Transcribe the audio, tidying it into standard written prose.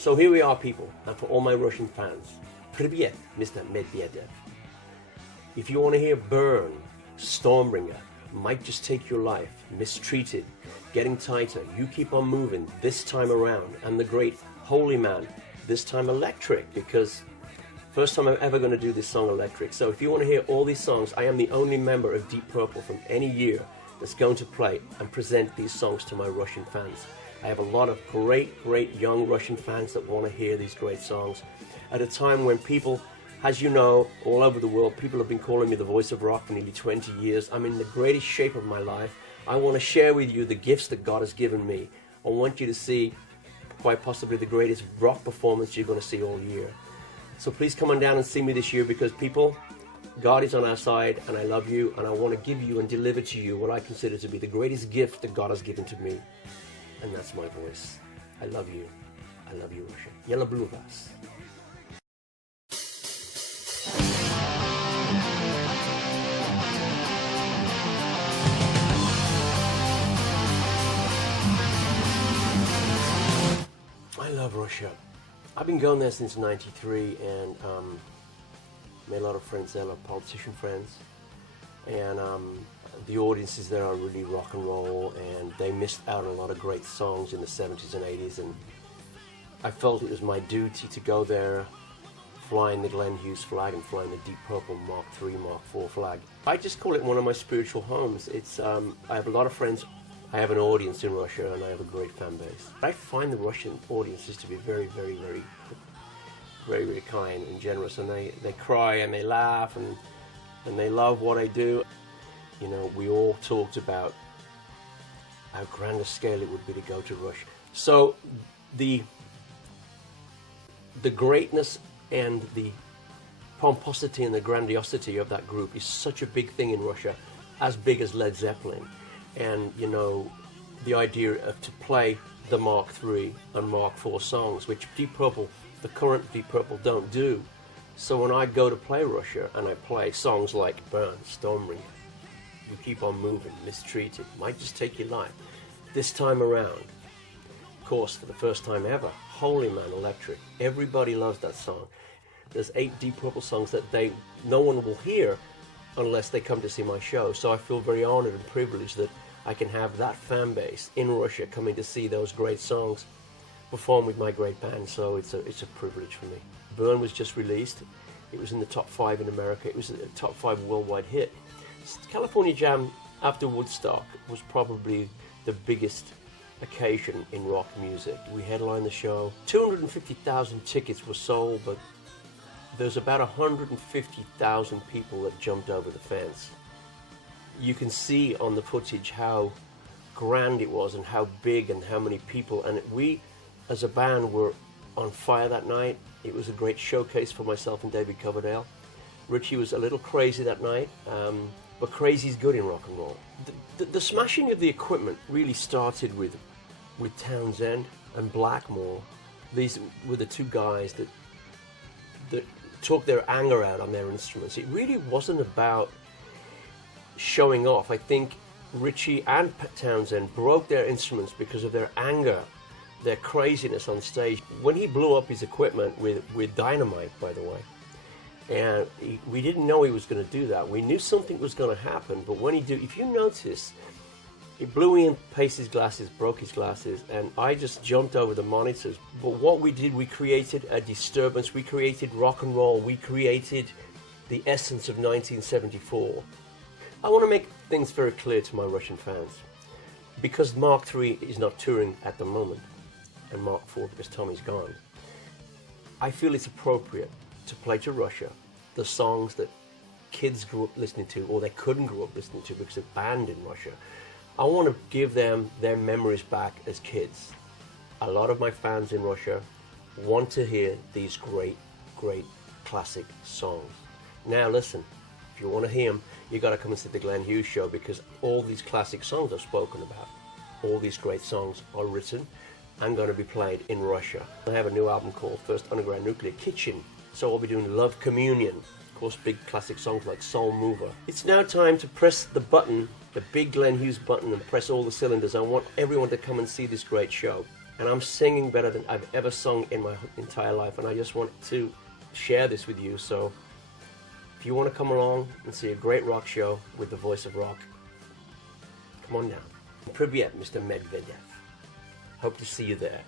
So here we are, people, and for all my Russian fans, Привет, Mr. Medvedev. If you want to hear Burn, Stormbringer, Might Just Take Your Life, Mistreated, Getting Tighter, You Keep On Moving, This Time Around, and the great Holy Man, this time Electric, because first time I'm ever going to do this song Electric. So if you want to hear all these songs, I am the only member of Deep Purple from any year that's going to play and present these songs to my Russian fans. I have a lot of great young Russian fans that want to hear these great songs at a time when people, as you know, all over the world, people have been calling me the voice of rock for nearly 20 years. I'm in the greatest shape of my life. I want to share with you the gifts that God has given me. I want you to see quite possibly the greatest rock performance you're going to see all year. So please come on down and see me this year, because people, God is on our side, and I love you, and I want to give you and deliver to you what I consider to be the greatest gift that God has given to me. And that's my voice. I love you. I love you, Russia. Я люблю вас. I love Russia. I've been going there since '93, and made a lot of friends there, a lot of politician friends. And the audiences there are really rock and roll, and they missed out on a lot of great songs in the 70s and 80s, and I felt it was my duty to go there flying the Glenn Hughes flag and flying the Deep Purple Mark III, Mark IV flag. I just call it one of my spiritual homes. It's I have a lot of friends. I have an audience in Russia, and I have a great fan base. I find the Russian audiences to be very kind and generous, and they cry and they laugh and they love what I do. You know, we all talked about how grand a scale it would be to go to Russia. So the greatness and the pomposity and the grandiosity of that group is such a big thing in Russia, as big as Led Zeppelin. And, you know, the idea of to play the Mark III and Mark IV songs, which Deep Purple, the current Deep Purple, don't do. So when I go to play Russia and I play songs like Burn, Stormbringer, You Keep On Moving, Mistreated, Might Just Take Your Life, This Time Around, of course, for the first time ever, Holy Man, Electric. Everybody loves that song. There's 8 Deep Purple songs that no one will hear unless they come to see my show. So I feel very honored and privileged that I can have that fan base in Russia coming to see those great songs perform with my great band. So it's a privilege for me. Burn was just released. It was in the top 5 in America. It was a top 5 worldwide hit. California Jam after Woodstock was probably the biggest occasion in rock music. We headlined the show. 250,000 tickets were sold, but there's about 150,000 people that jumped over the fence. You can see on the footage how grand it was and how big and how many people. And we, as a band, were on fire that night. It was a great showcase for myself and David Coverdale. Richie was a little crazy that night, but crazy's good in rock and roll. The smashing of the equipment really started with Townsend and Blackmore. These were the two guys that took their anger out on their instruments. It really wasn't about showing off. I think Richie and Townsend broke their instruments because of their anger, their craziness on stage. When he blew up his equipment with dynamite, by the way, and we didn't know he was going to do that. We knew something was going to happen, but when he did, if you notice, he blew in Pace's glasses, broke his glasses, and I just jumped over the monitors. But what we did, we created a disturbance, we created rock and roll, we created the essence of 1974. I want to make things very clear to my Russian fans. Because Mark III is not touring at the moment, and Mark IV because Tommy's gone, I feel it's appropriate to play to Russia the songs that kids grew up listening to, or they couldn't grow up listening to because they're banned in Russia. I want to give them their memories back as kids. A lot of my fans in Russia want to hear these great classic songs. Now listen, if you want to hear them, you got to come and see the Glenn Hughes show, because all these classic songs I've spoken about, all these great songs are written and going to be played in Russia. I have a new album called First Underground Nuclear Kitchen, so I'll be doing Love Communion, of course big classic songs like Soul Mover. It's now time to press the button, the big Glenn Hughes button, and press all the cylinders. I want everyone to come and see this great show. and I'm singing better than I've ever sung in my entire life, and I just want to share this with you. So if you want to come along and see a great rock show with the voice of rock, come on down. Привет, Mr. Medvedev. Hope to see you there.